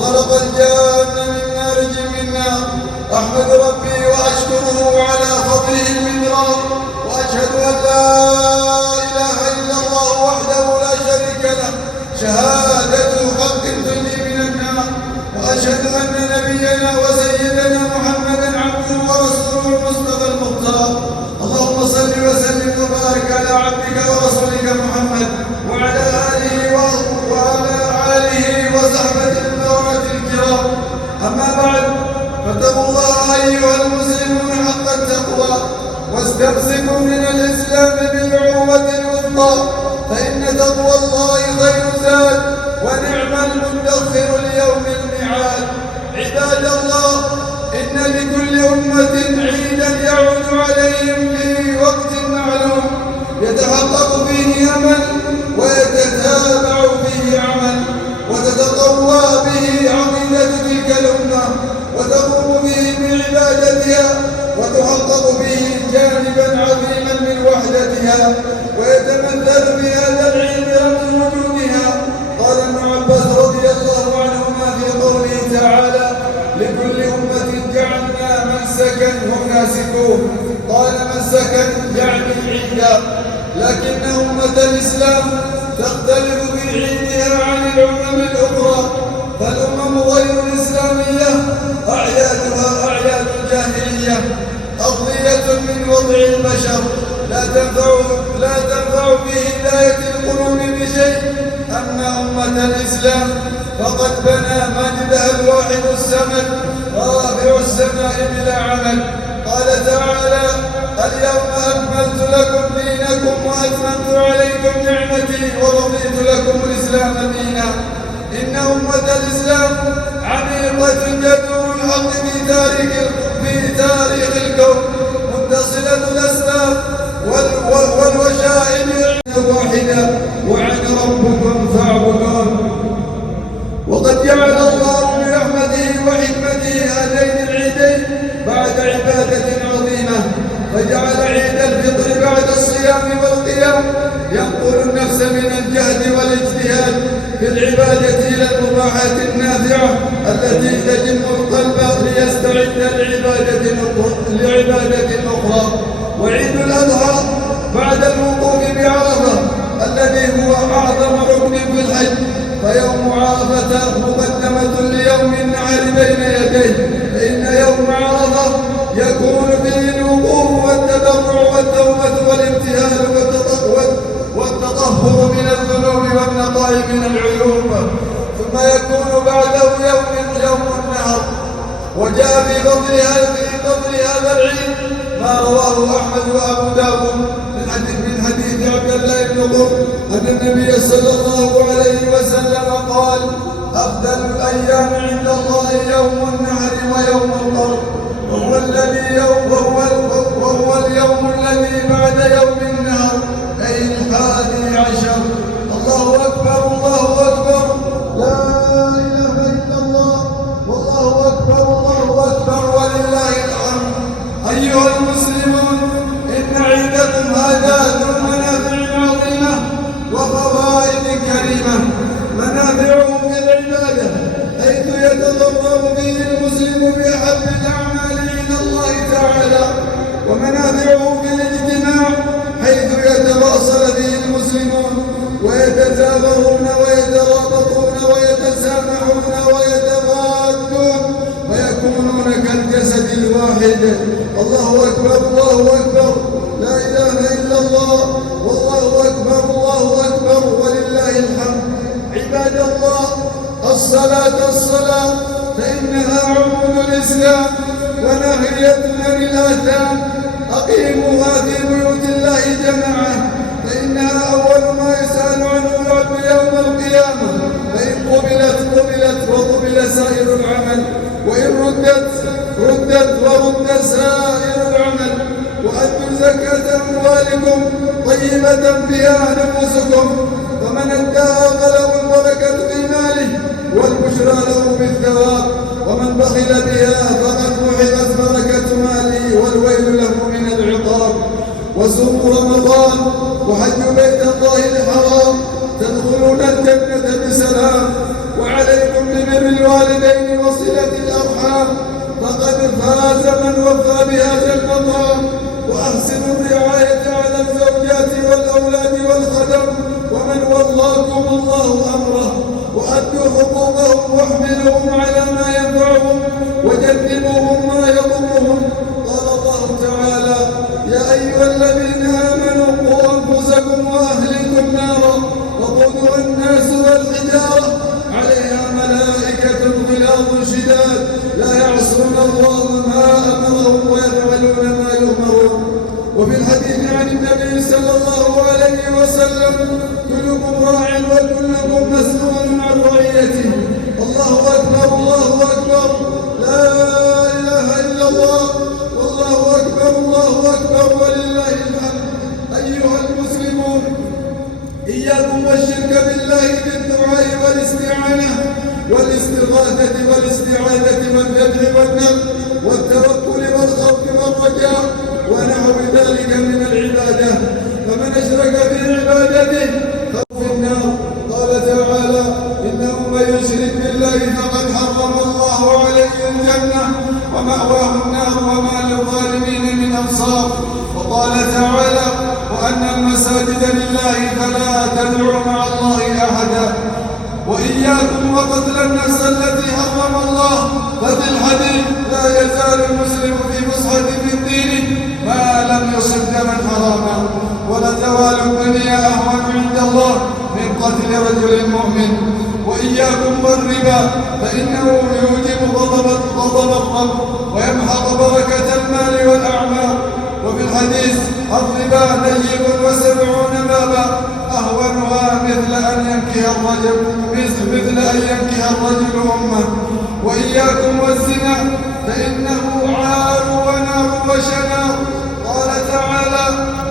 وخلق الجان من مارج من نار. أحمد ربي وأشكره على فضله المنرار، وأشهد أن لا إله إلا الله وحده لا شريك له شهادة حق تنجي من النار. وأشهد أن نبينا وسيدنا محمدا عبده ورسوله المصطفى المختار. اللهم صل وسلم وبارك على عبدك ورسولك محمد وعلى آله وصحبه البررة الكرام. أما بعد، فاتقوا الله أيها المسلمون حق التقوى، واستمسكوا من الإسلام بالعروة الوثقى، فإن تقوى الله خير زاد، ونعم المدخر ليوم الميعاد. عباد الله، إن لكل أمة عيدا يعود عليهم في وقت معلوم، يتحقق فيه أمل ويتتابع فيه عمل، وتتقوى به عقيدة تلك الأمة، وتقوم به بعبادتها، وتحقق به جانبا عظيما من وحدتها، ويتمثل بهذا العيد رمز وجودها. قال ابن عباس رضي الله عنهما في قوله تعالى: لكل أمة جعلنا منسكا هم ناسكوه. قال منسكا يعني عيدا، لكن أمة الإسلام تختلف في عيدها عن الأمم الأخرى. فالأمم غير الإسلامية أعيادها أعياد الجاهلية، أضلية من وضع البشر، لا تنفع في هداية القلوب بشيء. أما أمة الإسلام فقد بنى مجدها الواحد السمد رافع السماء بلا عمل. قال تعالى: اليوم أكملت لكم دينكم وأتممت عليكم نعمتي ورضيت لكم الإسلام دينا. إن أمة الإسلام عميقة جذور الحق في تاريخ الكون، متصلة الأسباب والوشائج واحدة، وعن ربكم فاعبدون. وقد جعل الله برحمته وحكمته هذين العيدين بعد عبادة عظيمة، فجعل عيد الفطر بعد الصيام والقيام ينقل النفس من الجهد والاجتهاد في العبادة إلى المباحات النافعة التي تجم القلب ليستعد لعبادة أخرى. وعيد الأضحى بعد الوقوف بعرفة الذي هو أعظم ركن في الحج، فيوم عرفة مقدمة ليوم النحر بين يديه، فإن يوم عرفة يكون فيه الوقوف والتضرع والتوبة والابتهال والتطهر من الذنوب والنقاء من العيوب، ثم يكون بعده يوم النحر. وجاء في فضل هذا العيد ما رواه أحمد وأبو داود من حديث عبد الله بن قرة أن النبي صلى الله عليه وسلم قال: أفضل الأيام عند الله يوم النحر ويوم القر، وهو اليوم الذي بعد يوم النحر، أي 11. الله أكبر، الله أكبر، لا إله إلا الله، والله أكبر، الله أكبر، ولله الحمد. أيها المسلمون، إن عيدكم هذا ذو منافع عظيمة وفوائد كريمة. منافعه في العبادة، حيث يتضرر فيه المسلم بأحب الأعمال إلى الله تعالى. ومنافعه في الاجتماع، حيث يتواصل فيه المسلمون ويتزاورون ويترابطون ويتسامحون ويتفادون ويكونون كالجسد الواحد. الله أكبر، الله أكبر، لا إله إلا الله، والله أكبر، الله أكبر، ولله الحمد. عباد الله، الصلاة فإنها عمود الإسلام وناهية عن الآثام. أقيموها في بيوت الله جماعة، فإنها أول ما يسأل عنه العبد يوم القيامة، فإن قبلت وقبل سائر العمل، وإن ردت ورد سائر العمل. وأدوا زكاة أموالكم طيبة بها نفوسكم، فمن أداها فله البركة في ماله والبشرى له بالثواب، ومن بخل بها فقد محقت بركة ماله والويل له من العقاب. وصوموا رمضان وحج بيت الله الحرام تدخلون الجنة بسلام. وعليكم ببر الوالدين وصلة الأرحام فقد فاز من وفى بهذا المقام. وأحسنوا الرعاية على الزوجات والأولاد والخدم ومن ولاكم الله أمره، وأدوا حقوقهم واحملوهم على ما ينفعهم وجنبوهم ما يضرهم. قال الله تعالى: يا أيها الذين آمنوا قوا أنفسكم وأهلكم نارا وقودها الناس والحجارة عليها ملائكة غلاظ شداد لا يعصون الله ما أمرهم ويفعلون ما يؤمرون. وفي الحديث عن النبي صلى الله عليه وسلم: كلكم راع وكلكم مسؤول عن رعيته. الله أكبر الله أكبر، لا إله إلا الله، والله أكبر الله أكبر ولله الحمد. أيها المسلمون، إياكم والشرك بالله بالدعاء والاستعانة والاستغاثة والاستعاذة والذبح والنذر والتوكل والخوف والرجاء ونحو ذلك من العبادة. فمن أشرك في عبادته فهو في النار. قال تعالى: إنه من يشرك بالله فقد حرم الله عليه الجنة ومأواه النار وما للظالمين من أنصار. وقال تعالى: وأن المساجد لله فلا تدعوا مع الله أحدا. وإياكم وقتل النفس التي حرم الله. ففي الحديث: لا يزال المسلم في فسحة من دينه ما لم يصب دما حراما، ولزوال الدنيا أهون عند الله من قتل رجل مؤمن. وإياكم والربا فإنه يوجب غضب الرب ويمحق بركة المال والأعمال. وفي الحديث: الربا نيب و70 بابا أهونها مثل أن ينكح الرجل أمه. وإياكم والزنا فإنه عار ونار وشنار. قال تعالى: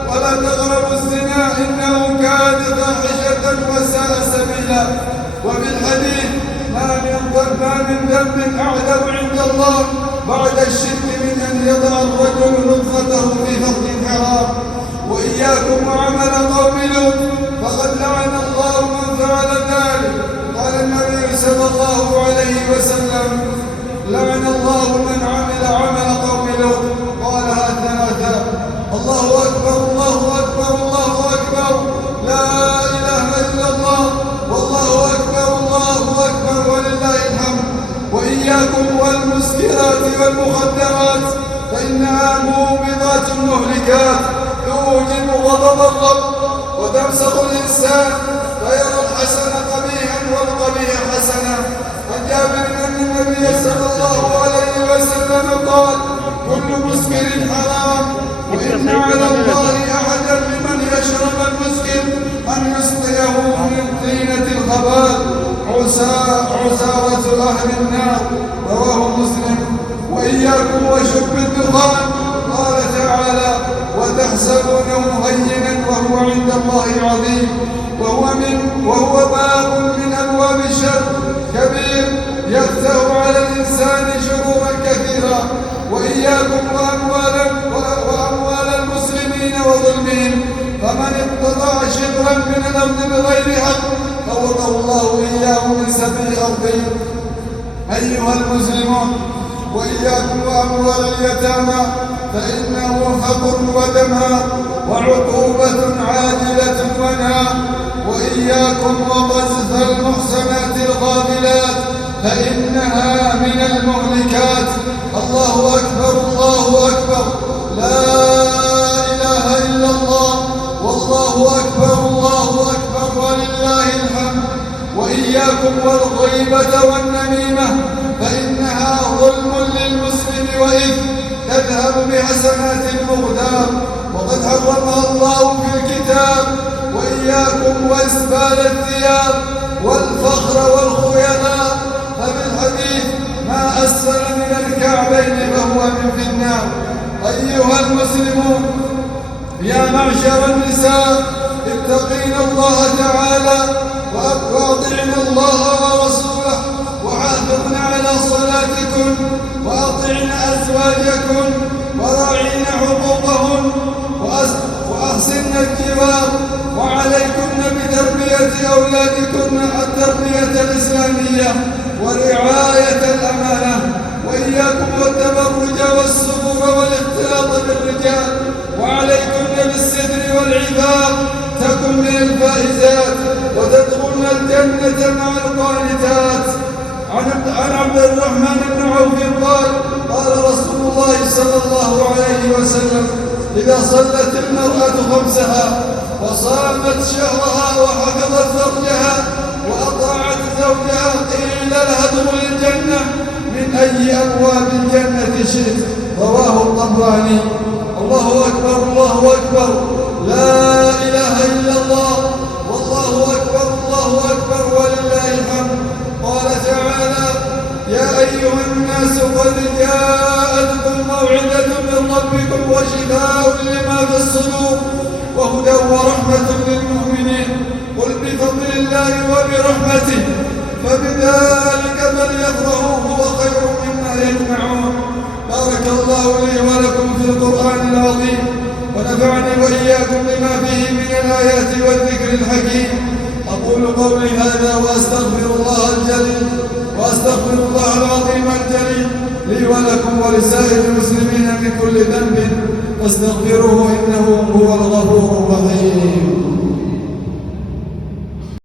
ولا تقربوا الزنا إنه كان فاحشة وساء سبيلا. وفي الحديث: ما من ذنب أعذب عند الله بعد الشرك من أن يضع الرجل نطفته في فرج حرام. وإياكم وعمل قوم لوط فقد لعن الله من فعل ذلك. قال النبي صلى الله عليه وسلم: لعن الله من عمل قوم لوط. قالها ثلاثة. الله أكبر الله أكبر الله أكبر، لا إله إلا الله، والله أكبر الله أكبر ولله الحمد. وإياكم والمسكرات والمخدرات فإنها موبضات مهلكات توجب غضب الرب وتمسخ الإنسان فيرى الحسن قبيحا والقبيح حسنا. عن جابر أن النبي صلى الله عليه وسلم قال: كل مسكر حرام، وإن على الله أحدا لمن يشرب المسكر أن يسقيه من طينة الخبال عسارة أهل النار. رواه مسلم. وإياكم وشرب الدخان. قال تعالى: وتحسبونه هينا وهو عند الله عظيم. وهو باب من أبواب الشر كبير يفتح على الإنسان شرورا كثيرا. وإياكم وأموال المسلمين وظلمهم. فمن اقتطع شبرا من الأرض بغير حق فوقه الله إياه من سبع أرضين. أيها المسلمون، وإياكم وأموال اليتامى فإنه فقر ودمار وعقوبة عاجلة ونار. وإياكم وقذف المحصنات الغافلات فإنها من المهلكات. الله أكبر الله أكبر، لا إله إلا الله، والله أكبر الله أكبر ولله الحمد. وإياكم والغيبة والنميمة فإنها ظلم للمسلم وإثم تذهب بحسنات المغتاب وقد حرمها الله في الكتاب. وإياكم وإسبال الثياب والفخر والخيلاء. ففي الحديث: ما أسفل من الكعبين فهو في النار. أيها المسلمون، يا معشر النساء، اتقين الله تعالى وأطعن الله ورسوله وحافظن على صلاتكن وأطعن أزواجكن وراعين حقوقهن وأحسن الجوار. وعليكن بتربية أولادكن التربية الإسلامية ورعاية الأمانة، وإياكم والتبرج والسفور والاختلاط بالرجال، وعليكم بالستر والعفاف تكن من الفائزات وتدخلن الجنة مع القانتات. عن عبد الرحمن بن عوف قال: قال رسول الله صلى الله عليه وسلم: إذا صلت المرأة خمسها وصامت شهرها وحفظت فرجها وأطاعت زوجها قيل لها ادخل الجنة من أي أبواب الجنة شئت. رواه الطبراني. الله أكبر الله أكبر، لا إله إلا الله، والله أكبر الله أكبر ولله الحمد. قال تعالى: يا أيها الناس قد جاءتكم موعظة من ربكم وشفاء لما في الصدور وهدى ورحمة للمؤمنين. قل بفضل الله وبرحمته فبذلك فليفرحوا هو خير مما يجمعون. بارك الله لي ولكم في القرآن العظيم، ونفعني وإياكم بما فيه من الآيات والذكر الحكيم. أقول قولي هذا وأستغفر الله العظيم الجليل لي ولكم ولسائر المسلمين من كل ذنب فاستغفروه إنه هو الغفور الرحيم.